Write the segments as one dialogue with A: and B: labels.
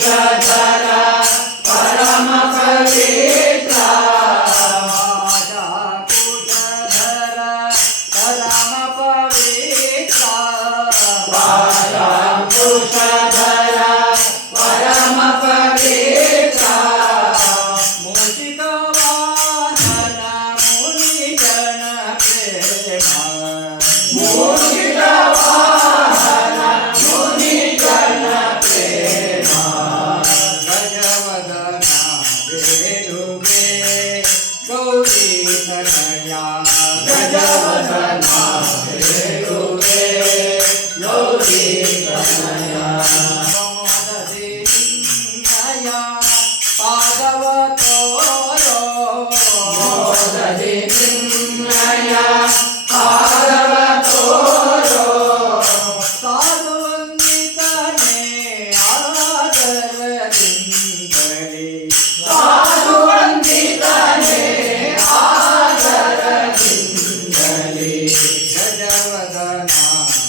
A: time. Glory, Glory,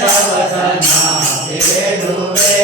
A: ಸರ್ವಸನಾ ದೇವೇಣುವೇ